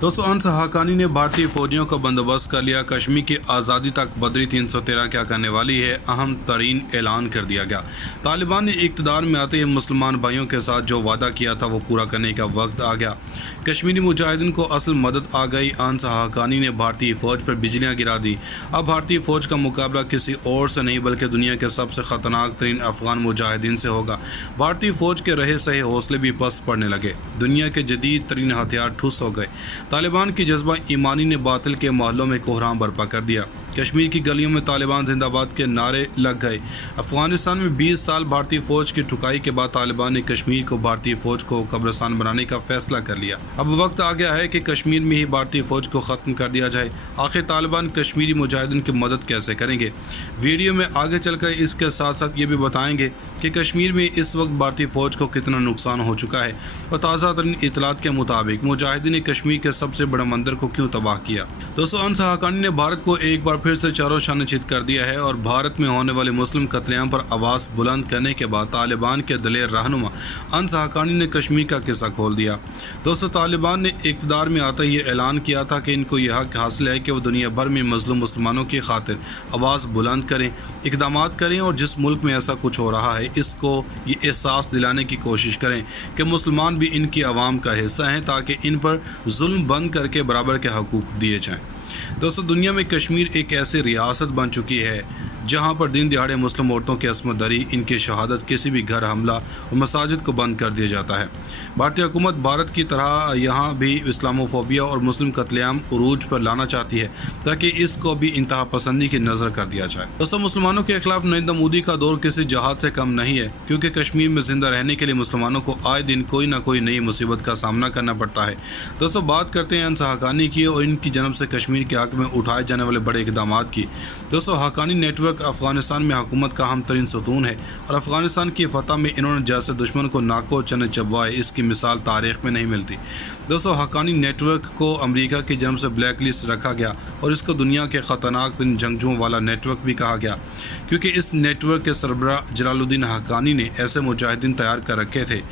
दोस्तों अंस हाकानी ने भारतीय फौजियों का बंदोबस्त कर लिया। कश्मीर की आज़ादी तक बदरी 313 क्या करने वाली है, अहम तरीन ऐलान कर दिया गया। तालिबान ने इक़्तिदार में आते ही मुसलमान भाइयों के साथ जो वादा किया था वो पूरा करने का वक्त आ गया। कश्मीरी मुजाहिदीन को असल मदद आ गई। अंस हाकानी ने भारतीय फ़ौज पर बिजलियाँ गिरा दी। अब भारतीय फ़ौज का मुकाबला किसी और से नहीं बल्कि दुनिया के सबसे ख़तरनाक तरीन अफ़गान मुजाहिदीन से होगा। भारतीय फ़ौज के रहे सहे हौसले भी पस्त पड़ने लगे। दुनिया के जदीद तरीन हथियार ठुस हो गए। तालिबान की जज्बा ईमानी ने बातिल के मोहल्लों में कोहराम बर्पा कर दिया। कश्मीर की गलियों में तालिबान जिंदाबाद के नारे लग गए। अफगानिस्तान में 20 साल भारतीय फौज की ठुकाई के बाद तालिबान ने कश्मीर को भारतीय फौज को कब्रिस्तान बनाने का फैसला कर लिया। अब वक्त आ गया है कि कश्मीर में ही भारतीय फौज को ख़त्म कर दिया जाए। आखिर तालिबान कश्मीरी मुजाहिदीन की मदद कैसे करेंगे? वीडियो में आगे चलकर इसके साथ साथ ये भी बताएंगे कि कश्मीर में इस वक्त भारतीय फौज को कितना नुकसान हो चुका है और ताज़ा तरीन इतलात के मुताबिक मुजाहिदीन ने कश्मीर के सबसे बड़े मंदिर को क्यों तबाह किया। दोस्तों अंस हाकानी ने भारत को एक बार फिर से चारों शाने चित कर दिया है और भारत में होने वाले मुस्लिम कत्लेआम पर आवाज़ बुलंद करने के बाद तालिबान के दलेर रहनुमा अंस हाकानी ने कश्मीर का किस्सा खोल दिया। दोस्तों तालिबान ने इक़्तिदार में आते ही ये ऐलान किया था कि इनको यह हक हासिल है कि वो दुनिया भर में मजलूम मुसलमानों की खातिर आवाज़ बुलंद करें, इक़दामात करें और जिस मुल्क में ऐसा कुछ हो रहा है इसको ये एहसास दिलाने की कोशिश करें कि मुसलमान भी इनकी आवाम का हिस्सा हैं ताकि इन पर जुल्म बंद करके बराबर के हकूक़ दिए जाएँ। दोस्तों दुनिया में कश्मीर एक ऐसी रियासत बन चुकी है जहां पर दिन दिहाड़े मुस्लिम औरतों की असमत दरी, इनकी शहादत, किसी भी घर हमला और मसाजिद को बंद कर दिया जाता है। भारतीय हुकूमत भारत की तरह यहाँ भी इस्लामोफोबिया और मुस्लिम कत्लेआम उरूज पर लाना चाहती है ताकि इसको भी इंतहा पसंदी की नज़र कर दिया जाए। दोस्तों मुसलमानों के खिलाफ नरेंद्र मोदी का दौर किसी जहाद से कम नहीं है क्योंकि कश्मीर में जिंदा रहने के लिए मुसलमानों को आए दिन कोई ना कोई नई मुसीबत का सामना करना पड़ता है। दोस्तों बात करते हैं अंस हाकानी की और इनकी जन्म से कश्मीर के हक में उठाए जाने वाले बड़े इक़दाम की। दोस्तों हाकानी नेटवर्क अफगानिस्तान में हुकूमत का अहम तरीन सतून है और अफगानिस्तान की फतह में इन्होंने जैसे दुश्मन को नाको चने चबवाए इसकी मिसाल तारीख में नहीं मिलती। दोस्तों हक्कानी नेटवर्क को अमेरिका की जन्म से ब्लैक लिस्ट रखा गया और इसको दुनिया के ख़तरनाक तरीन जंगजुओं वाला नेटवर्क भी कहा गया क्योंकि इस नेटवर्क के सरबराह जलालुद्दीन हक्कानी ने ऐसे मुजाहिदीन तैयार कर रखे थे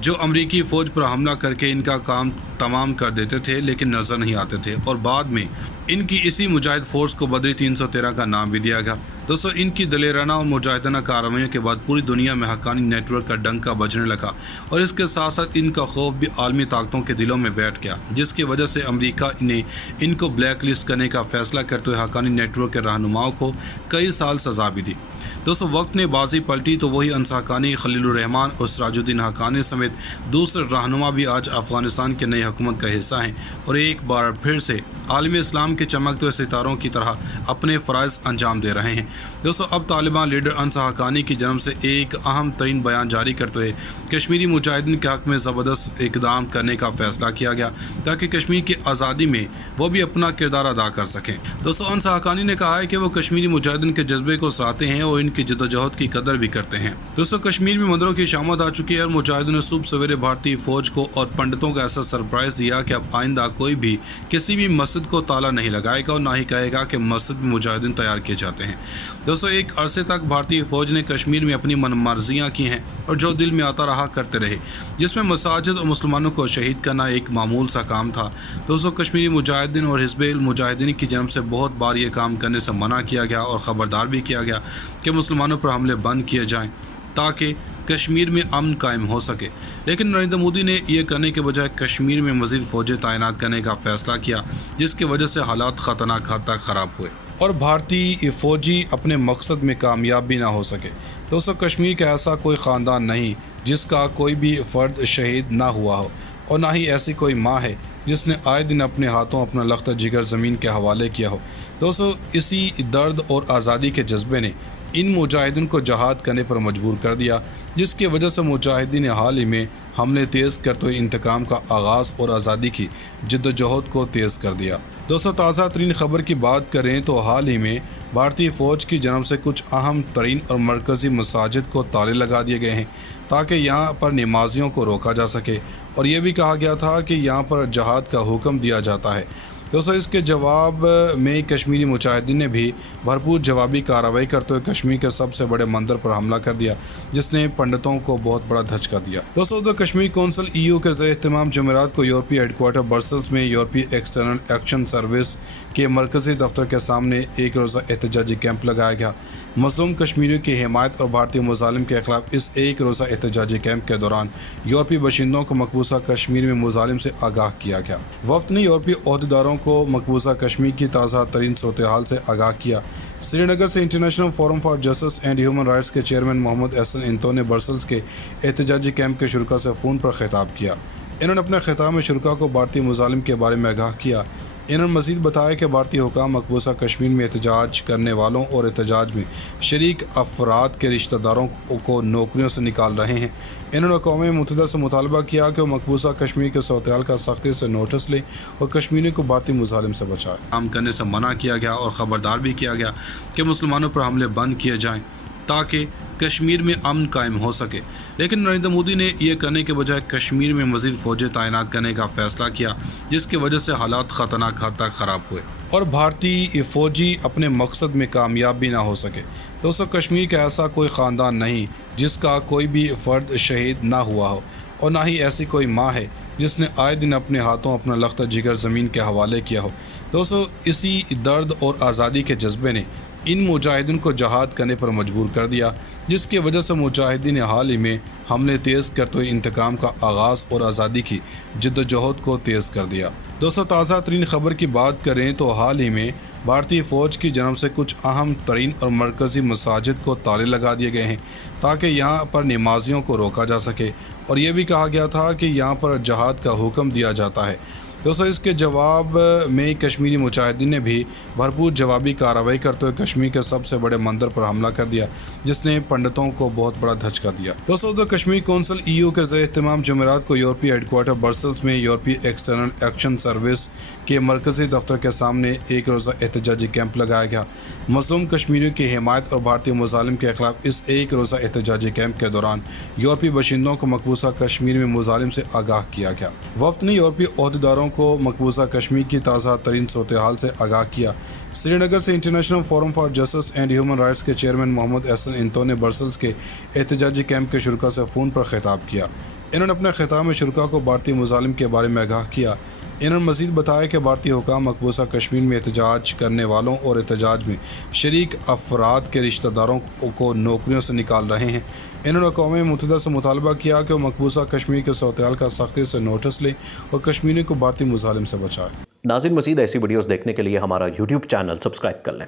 जो अमरीकी फ़ौज पर हमला करके इनका काम तमाम कर देते थे लेकिन नज़र नहीं आते थे और बाद में इनकी इसी मुजाहिद फ़ोर्स को बदरी 313 का नाम भी दिया गया। दोस्तों इनकी दलेराना और मुजाहिदाना कार्रवाइयों के बाद पूरी दुनिया में हक्कानी नेटवर्क का डंका बजने लगा और इसके साथ साथ इनका खौफ भी आलमी ताकतों के दिलों में बैठ गया जिसकी वजह से अमेरिका ने इनको ब्लैक लिस्ट करने का फैसला करते हुए हक्कानी नेटवर्क के रहनुमाओं को कई साल सज़ा भी दी। दोस्तों वक्त ने बाजी पलटी तो वही अंस हाकानी, खलीलुर रहमान और सिराजुद्दीन हक्कानी समेत दूसरे रहनुमा भी आज अफगानिस्तान के नई हुकूमत का हिस्सा हैं और एक बार फिर से आलमी इस्लाम के चमकते हुए सितारों की तरह अपने फ़राइज़ अंजाम दे रहे हैं। दोस्तों अब तालिबान लीडर अंस हाकानी की जन्म से एक अहम तरीन बयान जारी करते हुए कश्मीरी मुजाहिदीन के हक़ में ज़बरदस्त इक़दाम करने का फ़ैसला किया गया ताकि कश्मीर की आज़ादी में वो भी अपना किरदार अदा कर सकें। दोस्तों अंस हाकानी ने कहा है कि वो कश्मीरी मुजाहिदीन के जज्बे को सराहते हैं और इनकी जद्दोजहद की कदर भी करते हैं। दोस्तों कश्मीर में मंदिरों की शामत आ चुकी है और मुजाहिदीन ने सुबह सवेरे भारतीय फ़ौज को और पंडितों को ऐसा सरप्राइज़ दिया कि अब आइंदा कोई भी किसी भी मस्जिद को ताला नहीं लगाएगा और ना ही कहेगा कि मस्जिद में मुजाहिदीन तैयार किए जाते हैं। दोस्तों एक अरसे तक भारतीय फ़ौज ने कश्मीर में अपनी मनमर्जियाँ की हैं और जो दिल में आता रहा करते रहे जिसमें मसाजिद और मुसलमानों को शहीद करना एक मामूल सा काम था। दोस्तों कश्मीरी मुजाहिदीन और हिज़्ब-उल मुजाहिदीन की जन्म से बहुत बार ये काम करने से मना किया गया और ख़बरदार भी किया गया कि मुसलमानों पर हमले बंद किए जाएँ ताकि कश्मीर में अमन कायम हो सके, लेकिन नरेंद्र मोदी ने यह करने के बजाय कश्मीर में मज़ीद फ़ौजें तैनात करने का फ़ैसला किया जिसकी वजह से हालात ख़तरनाक हद तक ख़राब हुए और भारतीय फ़ौजी अपने मकसद में कामयाब भी ना हो सके। दोस्तों कश्मीर का ऐसा कोई ख़ानदान नहीं जिसका कोई भी फ़र्द शहीद ना हुआ हो और ना ही ऐसी कोई माँ है जिसने आए दिन अपने हाथों अपना लख्त जिगर ज़मीन के हवाले किया हो। दोस्तों इसी दर्द और आज़ादी के जज्बे ने इन मुजाहिदीन को जहाद करने पर मजबूर कर दिया जिसकी वजह से मुजाहिदीन ने हाल ही में हमले तेज़ करते हुए इंतकाम का आगाज़ और आज़ादी की जद्दोजहद को तेज़ कर दिया। दोस्तों ताज़ा तरीन ख़बर की बात करें तो हाल ही में भारतीय फ़ौज की जन्म से कुछ अहम तरीन और मरकज़ी मसाजिद को ताले लगा दिए गए हैं ताकि यहाँ पर नमाजियों को रोका जा सके और ये भी कहा गया था कि यहाँ पर जहाद का हुक्म दिया जाता है। दोस्तों इसके जवाब में कश्मीरी मुजाहिदीन ने भी भरपूर जवाबी कार्रवाई करते हुए कश्मीर के सबसे बड़े मंदिर पर हमला कर दिया, जिसने पंडितों को बहुत बड़ा धचका दिया। दोस्तों उधर कश्मीर कौंसिल EU के ज़रिए इत्तेमाम जुमेरात को यूरोपीय हेडक्वार्टर ब्रसल्स में यूरोपीय एक्सटर्नल एक्शन सर्विस के मरकजी दफ्तर के सामने एक रोज़ा एहतजाजी कैंप लगाया गया। मज़लूम कश्मीरियों की हिमायत और भारतीय मुजालिम के खिलाफ इस एक रोज़ा एहतजाजी कैंप के दौरान यूरोपीय बशिंदों को मकबूजा कश्मीर में मुजालिम से आगाह किया गया। वफ्द ने यूरोपीय ओहदेदारों को मकबूजा कश्मीर की ताज़ा तरीन सूरत हाल से आगाह किया। श्रीनगर से international forum for justice and human rights के चेयरमैन मोहम्मद एहसन इंतो ने ब्रसल्स के एहतजाजी कैंप के शुरा से फ़ोन पर खिताब किया। इन्होंने अपने खिताब में शुरा को भारतीय मुजालिम के बारे में आगाह किया। इन्होंने मज़ीद बताया कि भारतीय हुकाम मकबूजा कश्मीर में एहतजाज करने वालों और एहतजाज में शरीक अफराद के रिश्तेदारों को नौकरियों से निकाल रहे हैं। इन्होंने अक़वाम मुत्तहिदा से मुतालबा किया कि वो मकबूजा कश्मीर के सूरत हाल का सख्ती से नोटिस ले और कश्मीरियों को भारतीय मुजालिम से बचाए। काम करने से मना किया गया और ख़बरदार भी किया गया कि मुसलमानों पर हमले बंद किए जाएँ ताकि कश्मीर में अमन कायम हो सके। लेकिन नरेंद्र मोदी ने यह करने के बजाय कश्मीर में मज़ीद फ़ौजें तैनात करने का फ़ैसला किया, जिसकी वजह से हालात ख़तरनाक हद तक ख़राब हुए और भारतीय फ़ौजी अपने मकसद में कामयाब भी ना हो सके। दोस्तों कश्मीर का ऐसा कोई ख़ानदान नहीं जिसका कोई भी फ़र्द शहीद ना हुआ हो, और ना ही ऐसी कोई माँ है जिसने आए दिन अपने हाथों अपना लख्त जिगर ज़मीन के हवाले किया हो। दोस्तों इसी दर्द और आज़ादी के जज्बे ने इन मुजाहिदीन को जहाद करने पर मजबूर कर दिया, जिसकी वजह से मुजाहिदीन ने हाल ही में हमले तेज़ करते हुए इंतकाम का आगाज़ और आज़ादी की जद्दोजहद को तेज़ कर दिया। दोस्तों ताज़ा तरीन ख़बर की बात करें तो हाल ही में भारतीय फ़ौज की जानब से कुछ अहम तरीन और मरकज़ी मसाजिद को ताले लगा दिए गए हैं ताकि यहाँ पर नमाजियों को रोका जा सके, और ये भी कहा गया था कि यहाँ पर जहाद का हुक्म दिया जाता है। दोस्तों इसके जवाब में कश्मीरी मुजाहिदीन ने भी भरपूर जवाबी कार्रवाई करते हुए कश्मीर के सबसे बड़े मंदिर पर हमला कर दिया, जिसने पंडितों को बहुत बड़ा धचका दिया। दोस्तों उधर कश्मीर कौंसिल EU के ज़रिए इत्तेमाम जुमेरात को यूरोपीय हेडक्वार्टर ब्रसल्स में यूरोपीय एक्सटर्नल एक्शन सर्विस के मरकजी दफ्तर के सामने एक रोज़ा एहतजाजी कैंप लगाया गया। मज़लूम कश्मीरियों की हिमायत और भारतीय मुजालिम के खिलाफ इस एक रोज़ा एहतजाजी कैंप के दौरान यूरोपीय बशिंदों को मकबूजा कश्मीर में मुजालिम से आगाह किया गया। वफ्द ने यूरोपीय ओहदेदारों को मकबूजा कश्मीर की ताज़ा तरीन सूरत हाल से आगाह किया। श्रीनगर से international forum for justice and human rights के चेयरमैन मोहम्मद एहसन इंतो ने ब्रसल्स के एहतजाजी कैंप के शुरा से फ़ोन पर खिताब किया। इन्होंने अपने खिताब में शुरा को भारतीय मुजालिम के बारे में आगाह किया। इन्होंने मज़ीद बताया कि भारतीय हुकाम मकबूजा कश्मीर में एहतजाज करने वालों और एहतजाज में शरीक अफराद के रिश्तेदारों को नौकरियों से निकाल रहे हैं। इन्होंने अक़वाम मुत्तहिदा से मुतालबा किया कि वो मकबूजा कश्मीर के सूरत हाल का सख्ती से नोटिस ले और कश्मीरियों को भारतीय मुजालिम से बचाए। नाज़रीन मज़ीद ऐसी वीडियोस देखने के लिए हमारा YouTube चैनल सब्सक्राइब कर लें।